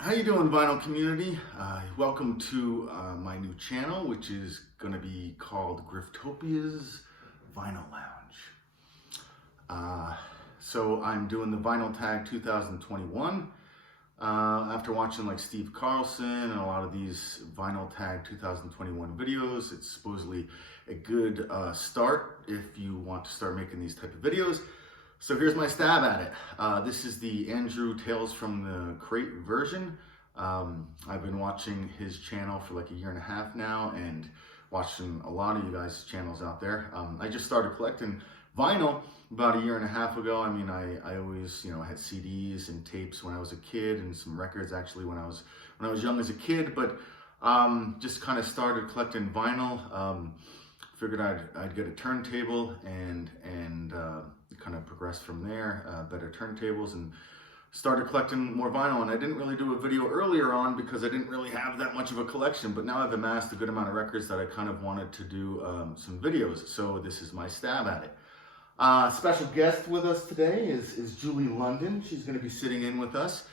How you doing, vinyl community? Welcome to my new channel, which is going to be called Griftopia's Vinyl Lounge. So I'm doing the Vinyl Tag 2021. After watching like Steve Carlson and a lot of these Vinyl Tag 2021 videos, it's supposedly a good start if you want to start making these type of videos. So here's my stab at it. This is the Andrew Tales from the Crate version. I've been watching his channel for like a year and a half now and watching a lot of you guys' channels out there. I just started collecting vinyl about a year and a half ago. I mean, I always, had CDs and tapes when I was a kid and some records actually when I was young as a kid, but just kind of started collecting vinyl. Figured I'd get a turntable and kind of progressed from there, better turntables, and started collecting more vinyl. And I didn't really do a video earlier on because I didn't really have that much of a collection, but now I've amassed a good amount of records that I kind of wanted to do some videos. So this is my stab at it. Special guest with us today is Julie London. She's going to be sitting in with us,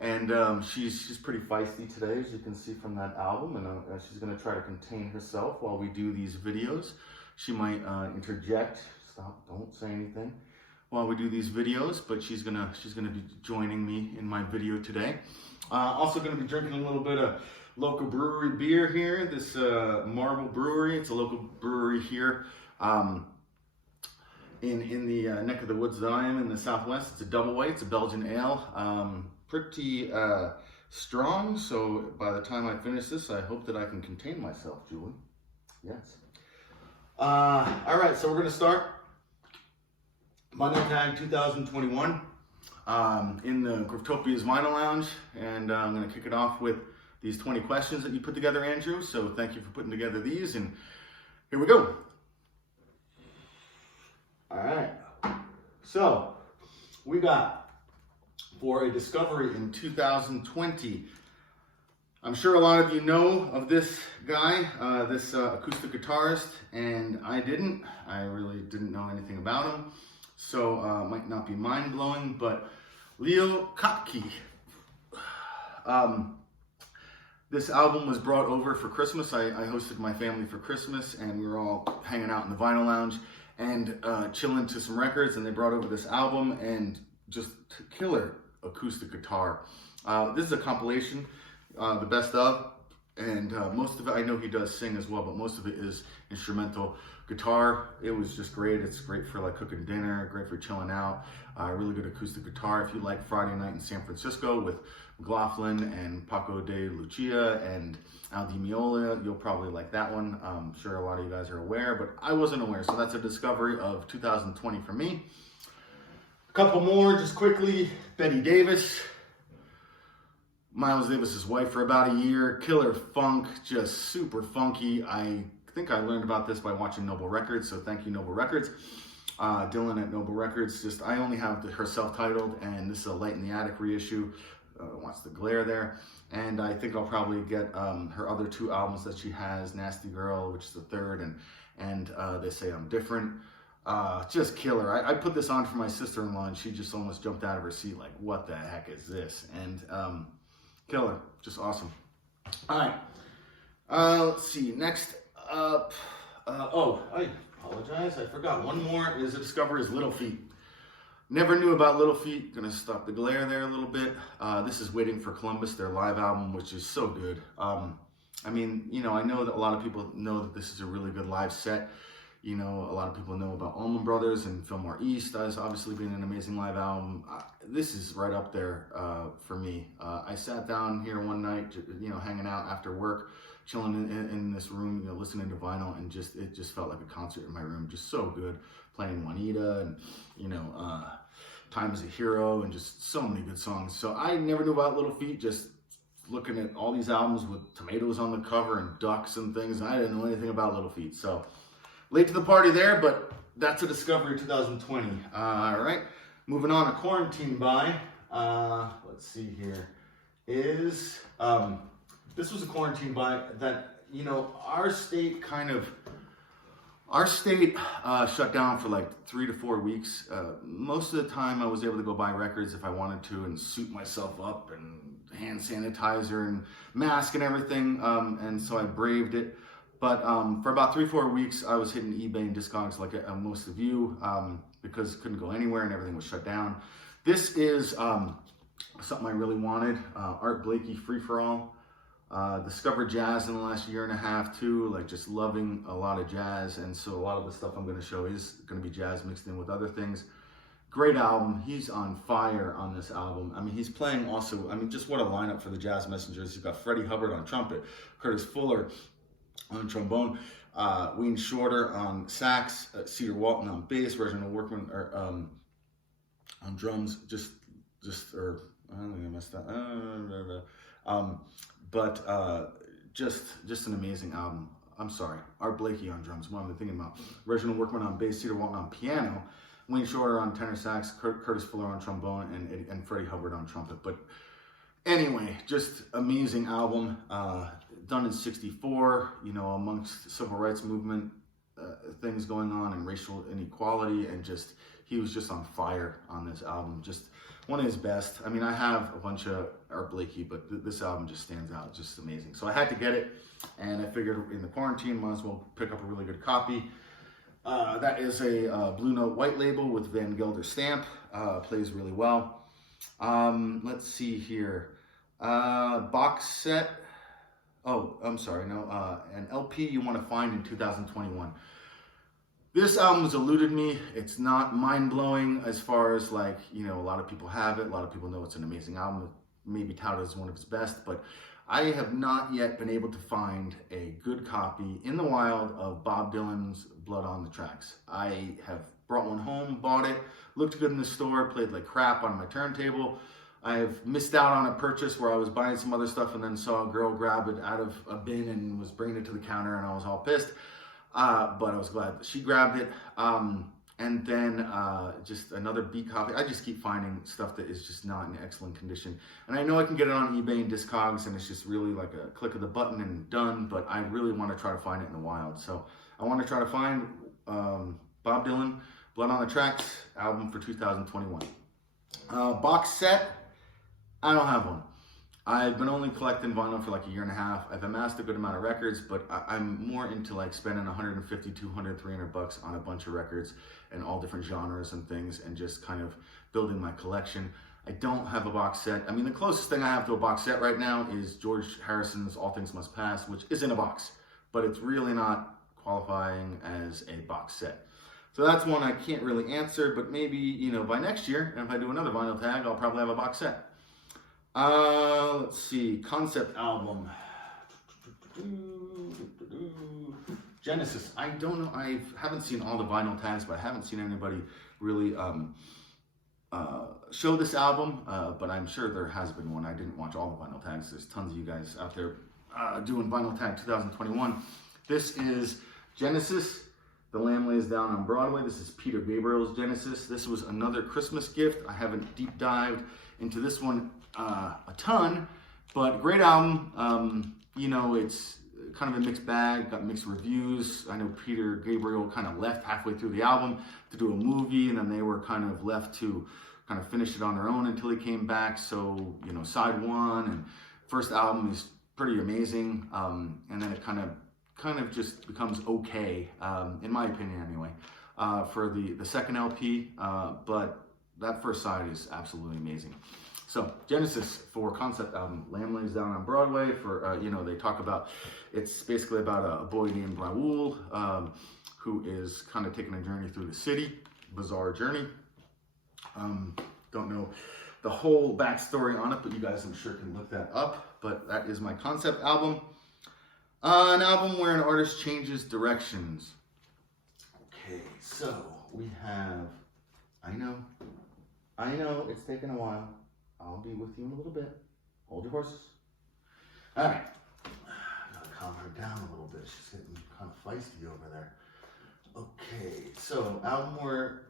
and she's pretty feisty today, as you can see from that album, and she's going to try to contain herself while we do these videos. She might interject, stop, don't say anything, while we do these videos, but she's gonna be joining me in my video today. Also gonna be drinking a little bit of local brewery beer here. This Marble Brewery, it's a local brewery here in the neck of the woods that I am in the Southwest. It's a double white, it's a Belgian ale. Pretty strong, so by the time I finish this, I hope that I can contain myself, Julie. Yes. All right, so we're gonna start Vinyl Tag 2021 in the Griftopia's Vinyl Lounge, and I'm going to kick it off with these 20 questions that you put together, Andrew. So thank you for putting together these, and here we go. All right. So we got for a discovery in 2020. I'm sure a lot of you know of this guy, this acoustic guitarist, and I didn't. I really didn't know anything about him. So might not be mind-blowing, but Leo Kottke. This album was brought over for Christmas. I hosted my family for Christmas, and we were all hanging out in the vinyl lounge and chilling to some records, and they brought over this album, and just killer acoustic guitar. This is a compilation, the best of, and most of it, I know he does sing as well, but most of it is instrumental guitar. It was just great. It's great for like cooking dinner, great for chilling out. Really good acoustic guitar. If you like Friday Night in San Francisco with McLaughlin and Paco de Lucia and Al Di Meola, you'll probably like that one. I'm sure a lot of you guys are aware, but I wasn't aware. So that's a discovery of 2020 for me. A couple more just quickly. Betty Davis. Miles Davis's wife for about a year. Killer funk, just super funky. I think I learned about this by watching Noble Records, so thank you, Noble Records. Dylan at Noble Records. Just I only have her self-titled, and this is a Light in the Attic reissue. Wants the glare there, and I think I'll probably get her other two albums that she has, Nasty Girl, which is the third, and They Say I'm Different. Just killer. I put this on for my sister-in-law, and she just almost jumped out of her seat, like, what the heck is this? And killer, just awesome. All right, let's see. Next up, oh, I apologize. I forgot. One more is a discovery is Little Feat. Never knew about Little Feat. Gonna stop the glare there a little bit. This is Waiting for Columbus, their live album, which is so good. I mean, I know that a lot of people know that this is a really good live set. A lot of people know about Allman Brothers and Fillmore East as obviously being an amazing live album. This is right up there for me. I sat down here one night, hanging out after work, chilling in this room, listening to vinyl, and it just felt like a concert in my room. Just so good, playing Juanita and Time as a Hero, and just so many good songs. So I never knew about Little Feat, just looking at all these albums with tomatoes on the cover and ducks and things. I didn't know anything about Little Feat, so late to the party there, but that's a discovery 2020. All right, moving on to Quarantine By. Let's see here. Is this was a Quarantine By that our state kind of Our state shut down for like 3 to 4 weeks. Most of the time I was able to go buy records if I wanted to and suit myself up and hand sanitizer and mask and everything. And so I braved it. But for about 3-4 weeks, I was hitting eBay and Discogs like most of you because couldn't go anywhere and everything was shut down. This is something I really wanted. Art Blakey Free For All. Discovered jazz in the last year and a half too, like just loving a lot of jazz, and so a lot of the stuff I'm going to show is going to be jazz mixed in with other things. Great album. He's on fire on this album. I mean, he's playing also, I mean, just what a lineup for the Jazz Messengers. You've got Freddie Hubbard on trumpet, Curtis Fuller on trombone, Wayne Shorter on sax, Cedar Walton on bass, Reginald Workman on drums, just I don't think I messed up. Just an amazing album. I'm sorry, Art Blakey on drums, what am I thinking about? Reginald Workman on bass, Cedar Walton on piano, Wayne Shorter on tenor sax, Curtis Fuller on trombone, and Freddie Hubbard on trumpet. But anyway, just amazing album, done in '64, you know, amongst civil rights movement things going on and racial inequality, and just, he was just on fire on this album. Just one of his best. I mean, I have a bunch of Art Blakey, but this album just stands out, just amazing. So I had to get it, and I figured in the quarantine, might as well pick up a really good copy. That is a Blue Note white label with Van Gelder stamp. Plays really well. Let's see here. Box set. Oh, I'm sorry, no. An LP you want to find in 2021. This album has eluded me. It's not mind-blowing as far as, like, you know, a lot of people have it. A lot of people know it's an amazing album. Maybe touted as one of his best, but I have not yet been able to find a good copy in the wild of Bob Dylan's Blood on the Tracks. I have brought one home, bought it, looked good in the store, played like crap on my turntable. I've missed out on a purchase where I was buying some other stuff and then saw a girl grab it out of a bin and was bringing it to the counter, and I was all pissed. But I was glad that she grabbed it. And then just another B copy. I just keep finding stuff that is just not in excellent condition. And I know I can get it on eBay and Discogs, and it's just really like a click of the button and done, but I really want to try to find it in the wild. So I want to try to find Bob Dylan, Blood on the Tracks album for 2021. Box set, I don't have one. I've been only collecting vinyl for like a year and a half. I've amassed a good amount of records, but I'm more into like spending 150, 200, 300 bucks on a bunch of records and all different genres and things, and just kind of building my collection. I don't have a box set. I mean, the closest thing I have to a box set right now is George Harrison's All Things Must Pass, which is in a box, but it's really not qualifying as a box set. So that's one I can't really answer, but maybe, you know, by next year, and if I do another vinyl tag, I'll probably have a box set. Let's see, concept album. Genesis. I don't know. I haven't seen all the vinyl tags, but I haven't seen anybody really show this album. But I'm sure there has been one. I didn't watch all the vinyl tags. There's tons of you guys out there doing vinyl tag 2021. This is Genesis. The Lamb Lays Down on Broadway. This is Peter Gabriel's Genesis. This was another Christmas gift. I haven't deep dived into this one a ton, but great album. You know, it's kind of a mixed bag, got mixed reviews. I know Peter Gabriel kind of left halfway through the album to do a movie, and then they were kind of left to kind of finish it on their own until he came back. So, you know, side one and first album is pretty amazing, and then it kind of just becomes okay, in my opinion anyway, for the second LP, but that first side is absolutely amazing. So Genesis for concept album, Lamb Lays Down on Broadway. For you know, they talk about, it's basically about a boy named Raoul who is kind of taking a journey through the city, bizarre journey. Don't know the whole backstory on it, but you guys, I'm sure, can look that up. But that is my concept album. An album where an artist changes directions. Okay, so we have, I know it's taken a while. I'll be with you in a little bit. Hold your horses. All right. I gotta calm her down a little bit. She's getting kind of feisty over there. Okay, so album where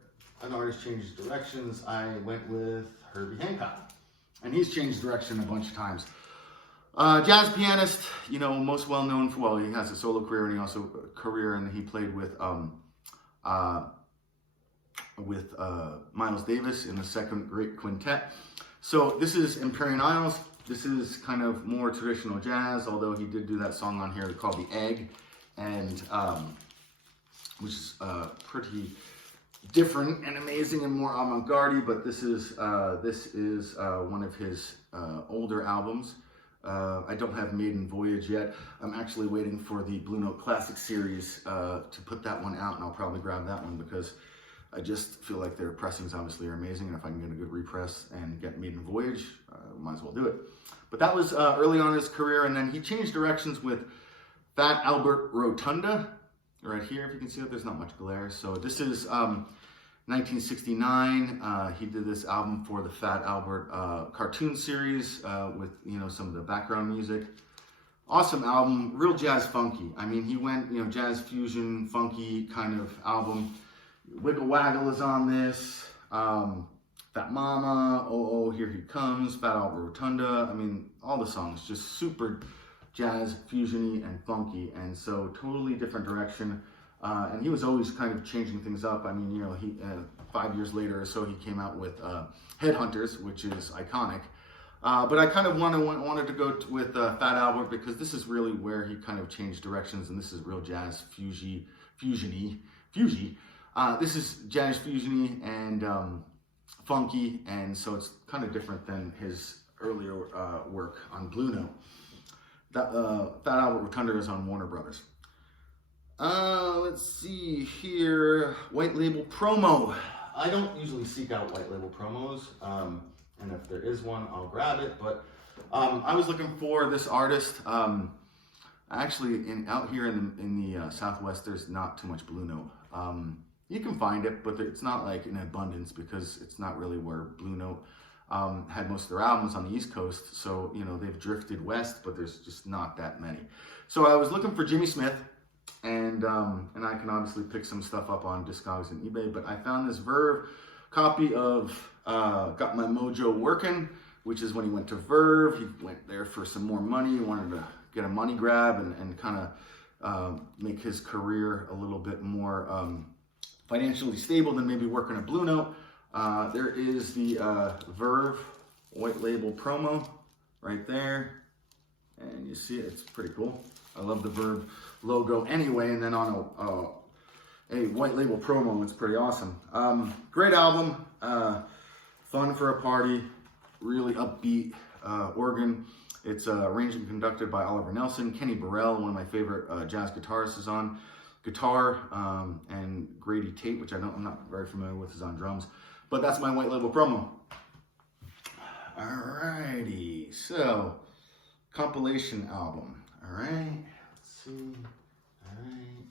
an artist changes directions. I went with Herbie Hancock, and he's changed direction a bunch of times. Jazz pianist, you know, most well known for, well, he has a solo career and he also he played with Miles Davis in the Second Great Quintet. So this is Empyrean Isles. This is kind of more traditional jazz, although he did do that song on here called The Egg, and which is pretty different and amazing and more avant-garde, but this is one of his older albums. I don't have Maiden Voyage yet. I'm actually waiting for the Blue Note Classic series to put that one out, and I'll probably grab that one because I just feel like their pressings obviously are amazing, and if I can get a good repress and get Maiden Voyage, might as well do it. But that was early on in his career, and then he changed directions with Fat Albert Rotunda, right here. If you can see it, there's not much glare. So this is 1969. He did this album for the Fat Albert cartoon series with, you know, some of the background music. Awesome album, real jazz funky. I mean, he went, you know, jazz fusion, funky kind of album. Wiggle Waggle is on this. Fat Mama, Oh Oh Here He Comes, Fat Albert Rotunda. I mean, all the songs just super jazz fusiony and funky, and so totally different direction. And he was always kind of changing things up. I mean, you know, he 5 years later or so he came out with Headhunters, which is iconic. But I kind of wanted to go with Fat Albert because this is really where he kind of changed directions, and this is real jazz fusiony. This is jazz fusiony and funky, and so it's kind of different than his earlier work on Blue Note. Fat Albert Rotunda is on Warner Brothers. Let's see here. White label promo. I don't usually seek out white label promos, and if there is one, I'll grab it. But I was looking for this artist. Actually, out here in the Southwest, there's not too much Blue Note. You can find it, but it's not like in abundance because it's not really where Blue Note had most of their albums on the East Coast. So, you know, they've drifted west, but there's just not that many. So I was looking for Jimmy Smith, and I can obviously pick some stuff up on Discogs and eBay, but I found this Verve copy of Got My Mojo Workin', which is when he went to Verve. He went there for some more money. He wanted to get a money grab and kind of make his career a little bit more financially stable than maybe working at Blue Note. There is the Verve white label promo right there, and you see it, it's pretty cool. I love the Verve logo anyway, and then on a white label promo, it's pretty awesome. Great album, fun for a party, really upbeat organ. It's arranged and conducted by Oliver Nelson. Kenny Burrell, one of my favorite jazz guitarists, is on guitar, and Grady Tate, which I'm not very familiar with, is on drums. But that's my white label promo. Alrighty, so compilation album. Alright, let's see. Alright.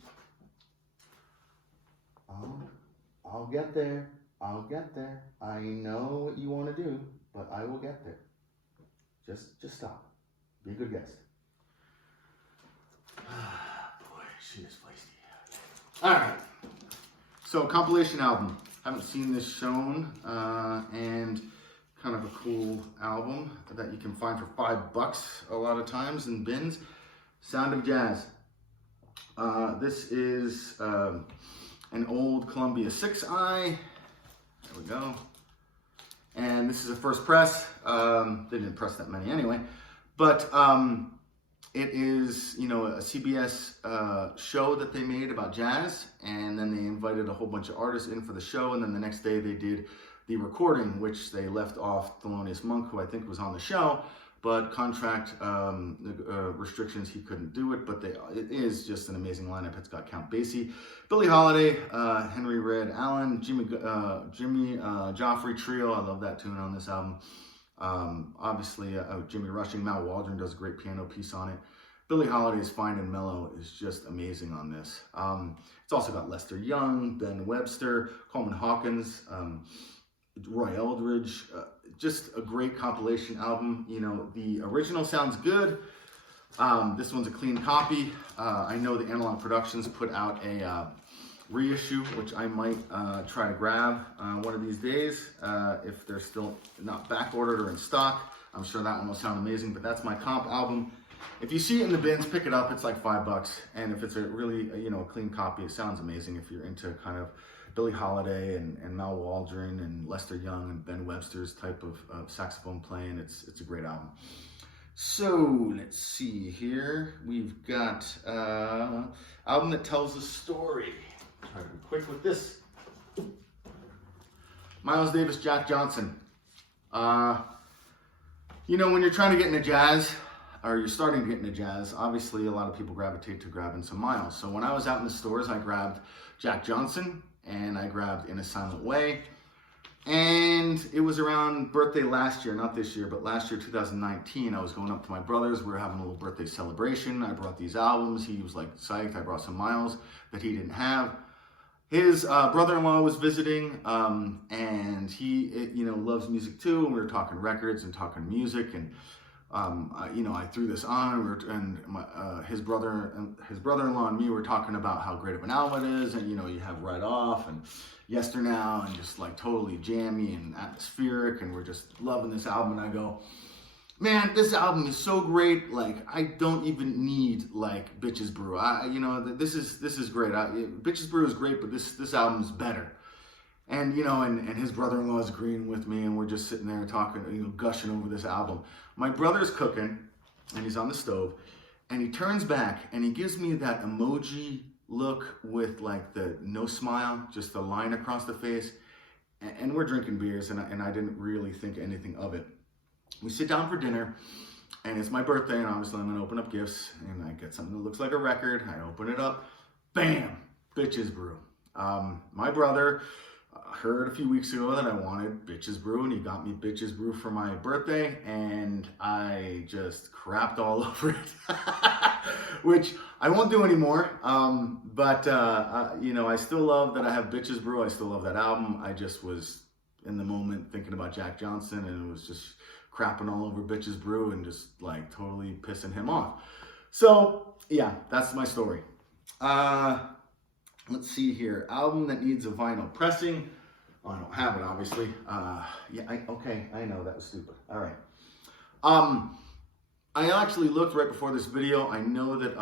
I'll get there. I'll get there. I know what you want to do, but I will get there. Just stop. Be a good guest. Boy, she is feisty. Alright. So compilation album. Haven't seen this shown, and kind of a cool album that you can find for $5 a lot of times in bins. Sound of Jazz. This is an old Columbia 6i. There we go. And this is a first press. They didn't press that many anyway. But it is, you know, a CBS show that they made about jazz, and then they invited a whole bunch of artists in for the show, and then the next day they did the recording, which they left off Thelonious Monk, who I think was on the show, but contract restrictions, he couldn't do it. But it is just an amazing lineup. It's got Count Basie, Billie Holiday, Henry Red Allen, Jimmy Joffrey Trio. I love that tune on this album. Obviously, Jimmy Rushing, Mal Waldron does a great piano piece on it. Billie Holiday's Fine and Mellow is just amazing on this. It's also got Lester Young, Ben Webster, Coleman Hawkins, Roy Eldridge. Just a great compilation album. You know, the original sounds good. This one's a clean copy. I know the Analog Productions put out a reissue, which I might try to grab one of these days if they're still not back ordered or in stock. I'm sure that one will sound amazing, but that's my comp album. If you see it in the bins, pick it up. It's like $5. And if it's a really, a clean copy, it sounds amazing. If you're into kind of Billie Holiday and Mal Waldron and Lester Young and Ben Webster's type of saxophone playing, it's a great album. So let's see here. We've got album that tells a story. Try to be quick with this. Miles Davis, Jack Johnson. When you're trying to get into jazz, or you're starting to get into jazz, obviously a lot of people gravitate to grabbing some Miles. So when I was out in the stores, I grabbed Jack Johnson and I grabbed In a Silent Way. And it was around birthday last year, not this year, but last year, 2019, I was going up to my brother's. We were having a little birthday celebration. I brought these albums. He was like psyched. I brought some Miles that he didn't have. His brother-in-law was visiting, and he, loves music too. And we were talking records and talking music, and I threw this on, his brother-in-law and me were talking about how great of an album it is, and you have Right Off and Yesternow, and just like totally jammy and atmospheric, and we're just loving this album. And I go, man, this album is so great. Like, I don't even need like Bitches Brew. This is great. Bitches Brew is great, but this album is better. And and his brother-in-law is agreeing with me, and we're just sitting there talking, gushing over this album. My brother's cooking, and he's on the stove, and he turns back and he gives me that emoji look with like the no smile, just the line across the face. And we're drinking beers, and I didn't really think anything of it. We sit down for dinner, and it's my birthday, and obviously I'm gonna open up gifts, and I get something that looks like a record. I open it up, bam, Bitches Brew. My brother heard a few weeks ago that I wanted Bitches Brew, and he got me Bitches Brew for my birthday, and I just crapped all over it, which I won't do anymore. But I still love that I have Bitches Brew. I still love that album. I just was in the moment thinking about Jack Johnson, and it was just crapping all over Bitches Brew and just like totally pissing him off. So yeah, that's my story. Let's see here. Album that needs a vinyl pressing. Oh, I don't have it, obviously. I know, that was stupid. All right. I actually looked right before this video. I know that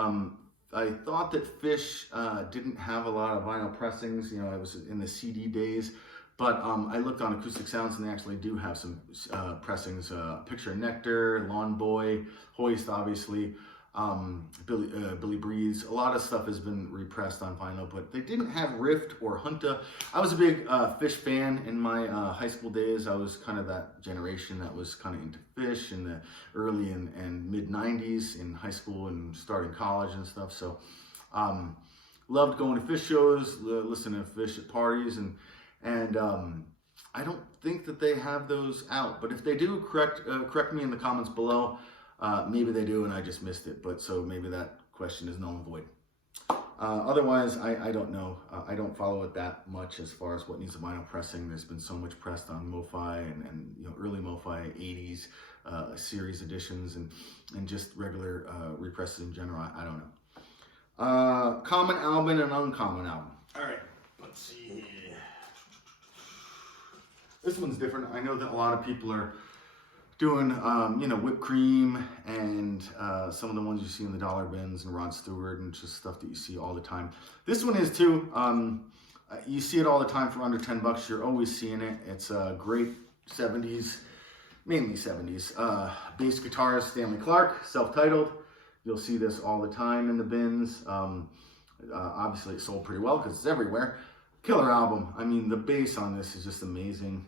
I thought that Fish didn't have a lot of vinyl pressings. It was in the CD days. But I looked on Acoustic Sounds, and they actually do have some pressings. Picture Nectar, Lawn Boy, Hoist, obviously. Billy Breeze. A lot of stuff has been repressed on vinyl, but they didn't have Rift or Junta. I was a big Fish fan in my high school days. I was kind of that generation that was kind of into Fish in the early and mid 90s in high school and starting college and stuff. So loved going to Fish shows, listening to Fish at parties, and I don't think that they have those out, but if they do, correct me in the comments below. Maybe they do and I just missed it, but so maybe that question is null and void. Otherwise, I don't know. I don't follow it that much as far as what needs a vinyl pressing. There's been so much pressed on MoFi and early MoFi 80s series editions and just regular represses in general. I don't know. Common album and uncommon album. All right, let's see here. This one's different. I know that a lot of people are doing, Whipped Cream and some of the ones you see in the dollar bins and Rod Stewart and just stuff that you see all the time. This one is too. You see it all the time for under $10. You're always seeing it. It's a great 70s, mainly 70s. Bass guitarist Stanley Clarke, self-titled. You'll see this all the time in the bins. Obviously, it sold pretty well because it's everywhere. Killer album. I mean, the bass on this is just amazing.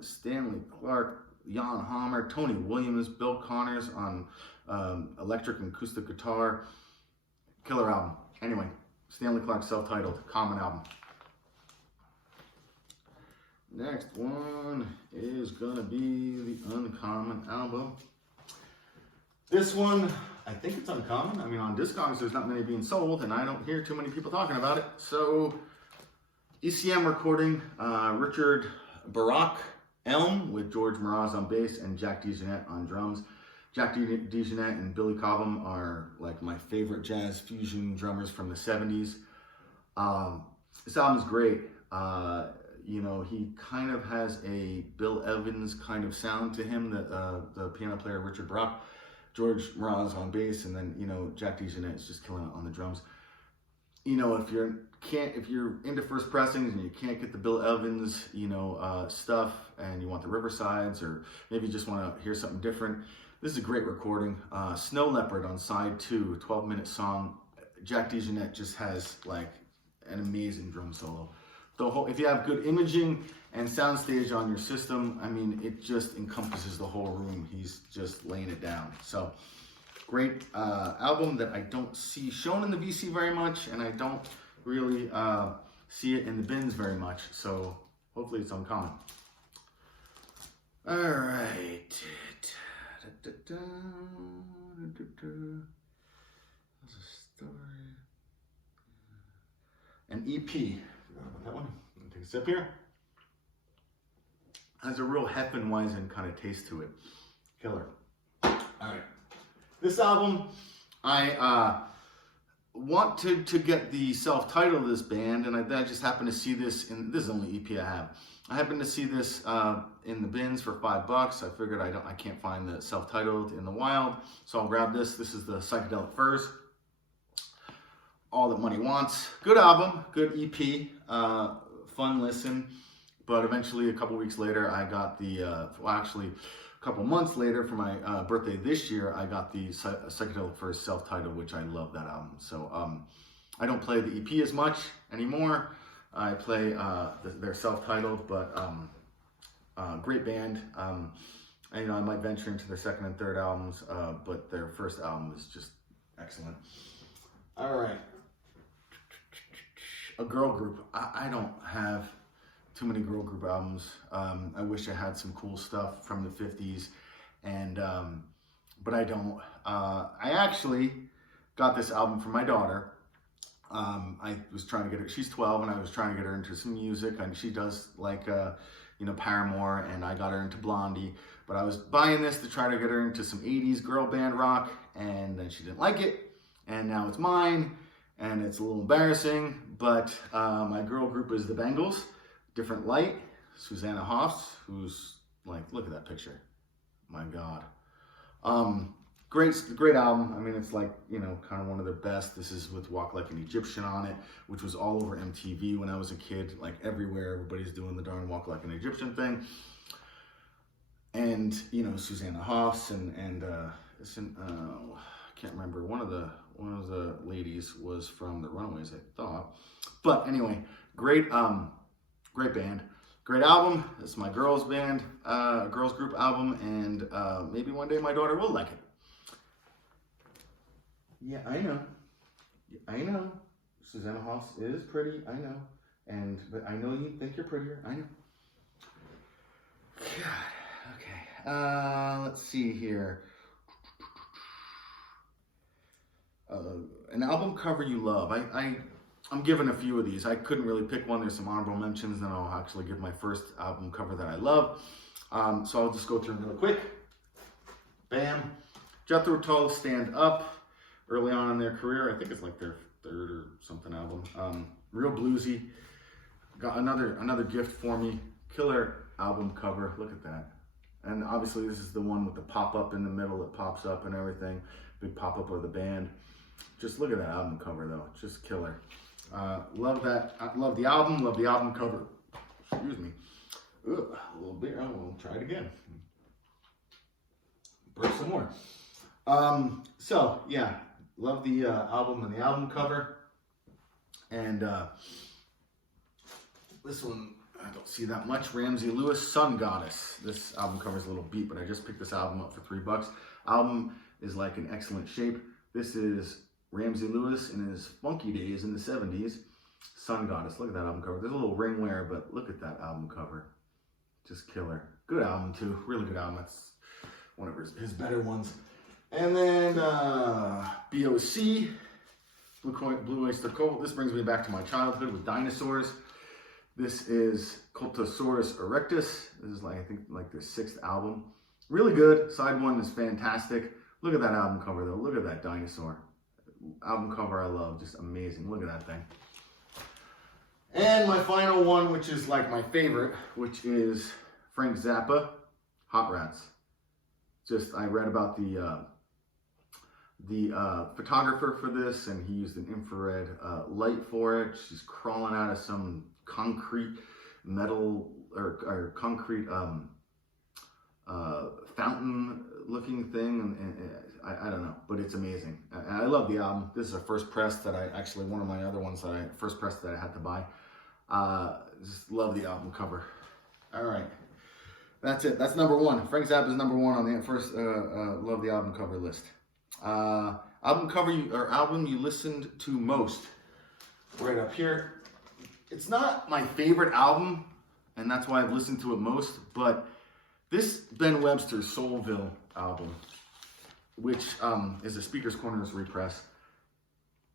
Stanley Clarke, Jan Hammer, Tony Williams, Bill Connors on electric and acoustic guitar. Killer album. Anyway, Stanley Clarke, self-titled, common album. Next one is gonna be the uncommon album. This one, I think it's uncommon. I mean, on Discogs, there's not many being sold, and I don't hear too many people talking about it. So, ECM recording, Richard Barak Elm with George Mraz on bass and Jack DeJohnette on drums. Jack DeJohnette and Billy Cobham are like my favorite jazz fusion drummers from the 70s. This album is great. you know, he kind of has a Bill Evans kind of sound to him, the piano player Richard Brock. George Mraz on bass, and then, you know, Jack DeJohnette is just killing it on the drums. You know, if you're into first pressings and you can't get the Bill Evans, you know, stuff, and you want the Riversides, or maybe you just want to hear something different, this is a great recording. Snow Leopard on side 2, 12-minute song. Jack DeJohnette just has like an amazing drum solo. If you have good imaging and soundstage on your system, I mean, it just encompasses the whole room. He's just laying it down. So, great album that I don't see shown in the VC very much, and I don't really see it in the bins very much. So, hopefully it's uncommon. All right. There's a story. An EP. That one. Take a sip here. Has a real Hefeweizen kind of taste to it. Killer. All right. This album, I want to get the self-title of this band, and I just happened to see this in, this is the only EP I have. I happened to see this in the bins for $5. I figured I can't find the self-titled in the wild, so I'll grab this. This is the Psychedelic Furs. All That Money Wants. Good album, good EP, fun listen. But eventually, a couple weeks later, I got the, well, actually, a couple months later, for my birthday this year, I got the Psychedelic Furs self-titled, which I love that album. So I don't play the EP as much anymore. I play their self-titled, but great band. You know, I might venture into their second and third albums, but their first album is just excellent. All right. A girl group. I don't have too many girl group albums. I wish I had some cool stuff from the 50s, and but I don't. I actually got this album for my daughter. I was trying to get her, she's 12, and I was trying to get her into some music, and she does like, you know, Paramore, and I got her into Blondie, but I was buying this to try to get her into some 80s girl band rock, and then she didn't like it, and now it's mine, and it's a little embarrassing, but my girl group is the Bangles, Different Light, Susanna Hoffs, who's like, look at that picture, my God. Great album. I mean, it's like, you know, kind of one of their best. This is with Walk Like an Egyptian on it, which was all over MTV when I was a kid. Like everywhere, everybody's doing the darn Walk Like an Egyptian thing. And, you know, Susanna Hoffs and I can't remember. One of the ladies was from the Runaways, I thought. But anyway, great band. Great album. It's my girls band, girls group album, and maybe one day my daughter will like it. Yeah, I know. Susanna Hoffs is pretty, I know. But I know you think you're prettier, I know. God, okay. Let's see here. An album cover you love. I'm giving a few of these. I couldn't really pick one. There's some honorable mentions, and I'll actually give my first album cover that I love. So I'll just go through them real quick. Bam. Jethro Tull, Stand Up. Early on in their career, I think it's like their third or something album. Real bluesy. Got another gift for me. Killer album cover. Look at that. And obviously this is the one with the pop-up in the middle. It pops up and everything. Big pop-up of the band. Just look at that album cover though. Just killer. Love that. I love the album. Love the album cover. Excuse me. Ugh, a little bit. We'll try it again. Burp some more. So yeah. Love the album and the album cover. And this one, I don't see that much. Ramsey Lewis, Sun Goddess. This album cover is a little beat, but I just picked this album up for $3. Album is like in excellent shape. This is Ramsey Lewis in his funky days in the 70s. Sun Goddess. Look at that album cover. There's a little ring wear, but look at that album cover. Just killer. Good album, too. Really good album. That's one of his better ones. And then BOC, Blue Oyster Cult. This brings me back to my childhood with dinosaurs. This is Cultosaurus erectus. This is like, I think, like their 6th album. Really good. Side 1 is fantastic. Look at that album cover, though. Look at that dinosaur. Album cover I love. Just amazing. Look at that thing. And my final one, which is like my favorite, which is Frank Zappa, Hot Rats. Just, I read about the photographer for this, and he used an infrared light for it. She's crawling out of some concrete metal or concrete fountain looking thing, and I don't know, but it's amazing. And I love the album. This is a first press that one of my other ones that first press that I had to buy. Just love the album cover. All right, that's it. That's number one. Frank Zappa is number one on the first love the album cover list. Album you listened to most, right up here. It's not my favorite album, and that's why I've listened to it most, but this Ben Webster Soulville album, which is a Speaker's Corners repress,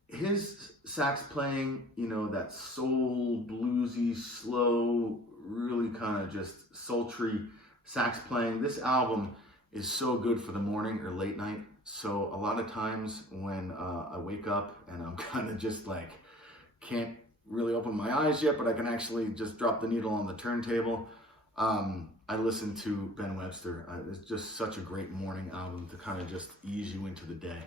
his sax playing, you know, that soul, bluesy, slow, really kind of just sultry sax playing. This album is so good for the morning or late night. So a lot of times when I wake up and I'm kind of just like, can't really open my eyes yet, but I can actually just drop the needle on the turntable, I listen to Ben Webster. It's just such a great morning album to kind of just ease you into the day.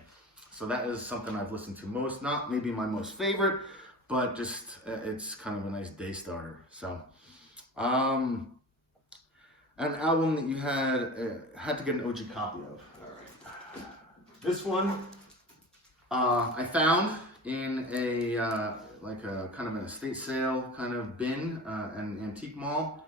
So that is something I've listened to most. Not maybe my most favorite, but just it's kind of a nice day starter. So, an album that you had to get an OG copy of. All right, this one I found in a like a kind of an estate sale kind of bin, an antique mall.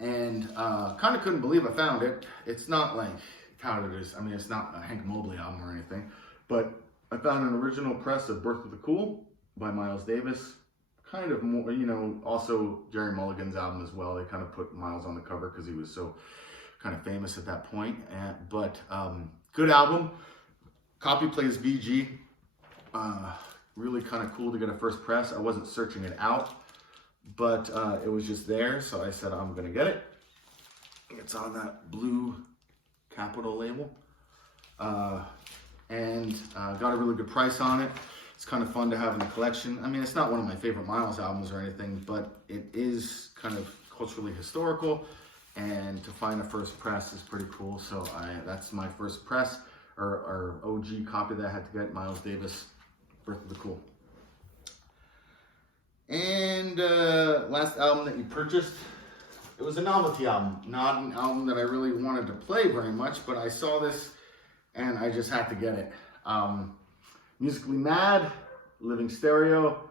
And kind of couldn't believe I found it. It's not like touted as, I mean, it's not a Hank Mobley album or anything, but I found an original press of Birth of the Cool by Miles Davis. Kind of more, you know, also Jerry Mulligan's album as well. They kind of put Miles on the cover because he was so kind of famous at that point. But good album. Copy plays VG. Really kind of cool to get a first press. I wasn't searching it out, but it was just there, so I said I'm gonna get it. It's on that blue Capitol label, and got a really good price on it. It's kind of fun to have in the collection. I mean, it's not one of my favorite Miles albums or anything, but it is kind of culturally historical, and to find a first press is pretty cool. So that's my first press or OG copy that I had to get, Miles Davis, Birth of the Cool. And last album that you purchased, it was a novelty album, not an album that I really wanted to play very much, but I saw this and I just had to get it. Musically Mad, Living Stereo,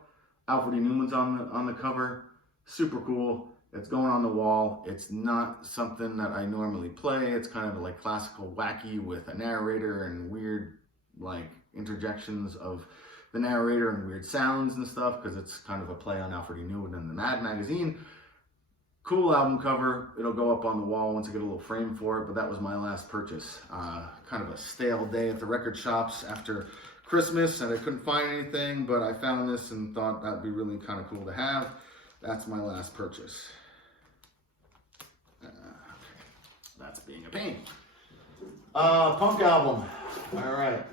Alfred E. Newman's on the cover, super cool. It's going on the wall. It's not something that I normally play. It's kind of like classical wacky with a narrator and weird like interjections of the narrator and weird sounds and stuff, because it's kind of a play on Alfred E. Newman and the Mad magazine. Cool album cover. It'll go up on the wall once I get a little frame for it, but that was my last purchase. Kind of a stale day at the record shops after Christmas, and I couldn't find anything, but I found this and thought that'd be really kind of cool to have. That's my last purchase. Okay. That's being a pain. Punk album. All right.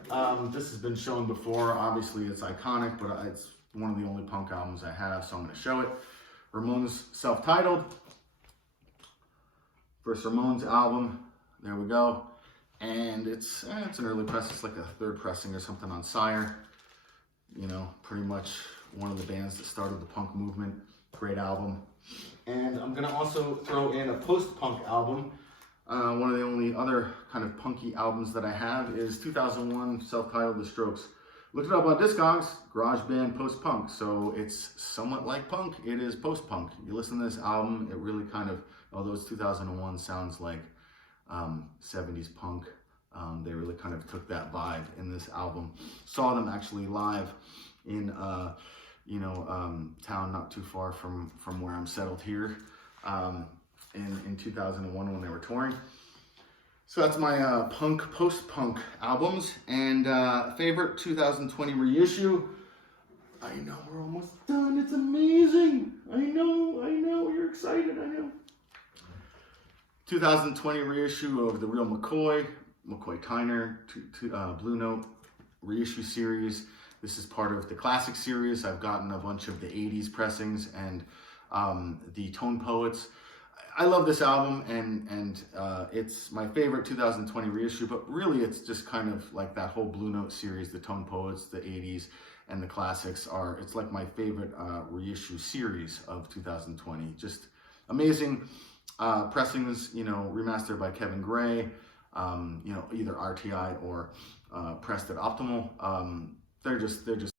This has been shown before. Obviously, it's iconic, but it's one of the only punk albums I have, so I'm going to show it. Ramones Self-Titled. First Ramones album. There we go. And it's an early press. It's like a third pressing or something on Sire. You know, pretty much one of the bands that started the punk movement. Great album. And I'm going to also throw in a post-punk album. One of the only other kind of punky albums that I have is 2001 Self-Titled The Strokes. Looked it up on Discogs, garage band post-punk, so it's somewhat like punk. It is post-punk. You listen to this album, it really kind of, although it's 2001, sounds like 70s punk. They really kind of took that vibe in this album. Saw them actually live in town not too far from where I'm settled here. In 2001 when they were touring. So that's my post-punk albums. And favorite 2020 reissue. I know we're almost done. It's amazing. I know. You're excited. I know. 2020 reissue of The Real McCoy Tyner, Blue Note reissue series. This is part of the classic series. I've gotten a bunch of the 80s pressings and the Tone Poets. I love this album, and it's my favorite 2020 reissue, but really it's just kind of like that whole Blue Note series, the Tone Poets, the 80s, and the classics it's like my favorite reissue series of 2020. Just amazing pressings, remastered by Kevin Gray, either RTI or pressed at Optimal. They're just